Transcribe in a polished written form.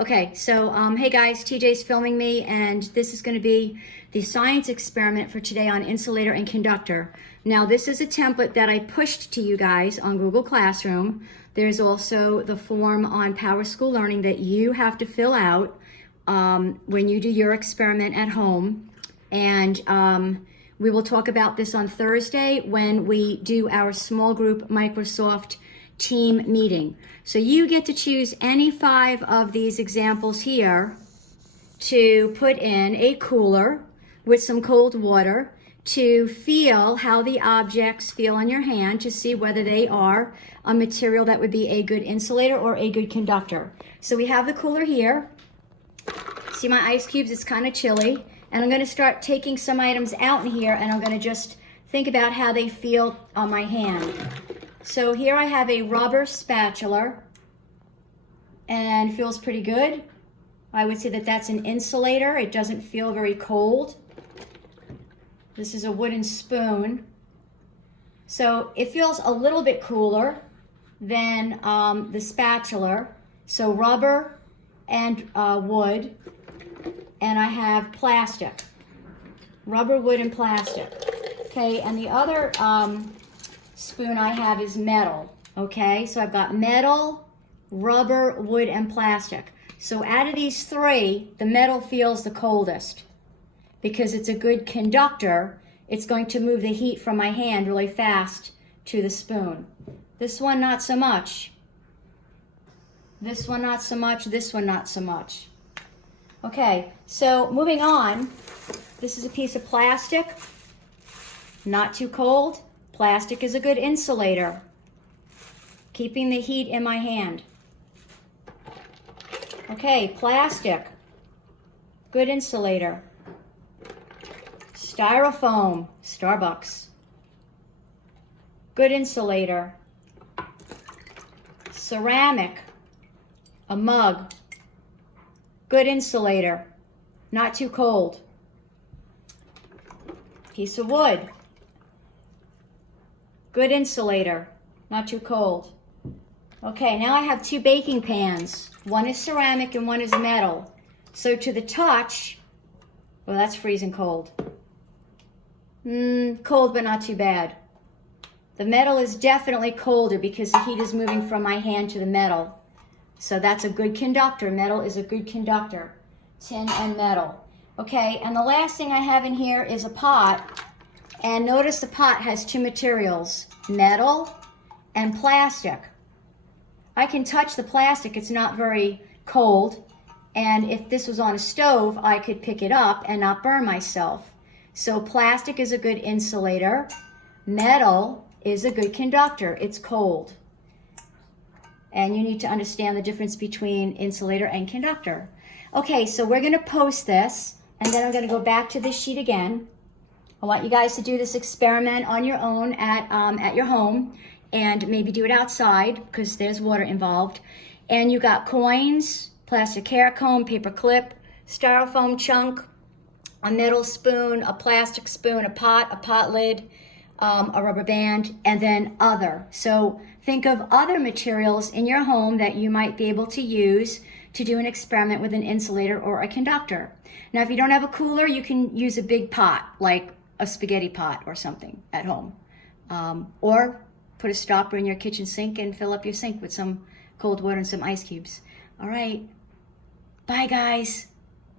Okay, so hey guys, TJ's filming me, and this is going to be the science experiment for today on insulator and conductor. Now, this is a template that I pushed to you guys on Google Classroom. There's also the form on Power School Learning that you have to fill out when you do your experiment at home. And we will talk about this on Thursday when we do our small group Microsoft team meeting. So you get to choose any 5 of these examples here to put in a cooler with some cold water to feel how the objects feel on your hand to see whether they are a material that would be a good insulator or a good conductor. So we have the cooler here. See my ice cubes? It's kind of chilly. And I'm going to start taking some items out in here, and I'm going to just think about how they feel on my hand. So here I have a rubber spatula, and feels pretty good. I would say that that's an insulator. It doesn't feel very cold. This is a wooden spoon. So it feels a little bit cooler than the spatula. So rubber and wood, and I have plastic. Rubber, wood, and plastic. Okay, and the other spoon I have is metal. Okay, so I've got metal, rubber, wood, and plastic. So out of these 3, the metal feels the coldest because it's a good conductor. It's going to move the heat from my hand really fast to the spoon. This one, not so much. This one, not so much. This one, not so much. Okay, so moving on, this is a piece of plastic, not too cold. Plastic is a good insulator, keeping the heat in my hand. Okay, plastic, good insulator. Styrofoam, Starbucks, good insulator. Ceramic, a mug, good insulator, not too cold. Piece of wood, good insulator, not too cold. Okay, now I have 2 baking pans. One is ceramic and one is metal. So to the touch, well, that's freezing cold. Cold, but not too bad. The metal is definitely colder because the heat is moving from my hand to the metal. So that's a good conductor. Metal is a good conductor. Tin and metal. Okay, and the last thing I have in here is a pot. And notice the pot has 2 materials, metal and plastic. I can touch the plastic, it's not very cold. And if this was on a stove, I could pick it up and not burn myself. So plastic is a good insulator. Metal is a good conductor. It's cold. And you need to understand the difference between insulator and conductor. Okay, so we're going to post this, and then I'm going to go back to this sheet again. I want you guys to do this experiment on your own at your home, and maybe do it outside because there's water involved. And you got coins, plastic hair comb, paper clip, styrofoam chunk, a metal spoon, a plastic spoon, a pot lid, a rubber band, and then other. So think of other materials in your home that you might be able to use to do an experiment with an insulator or a conductor. Now, if you don't have a cooler, you can use a big pot, like a spaghetti pot or something at home. Or put a stopper in your kitchen sink and fill up your sink with some cold water and some ice cubes. All right. Bye, guys.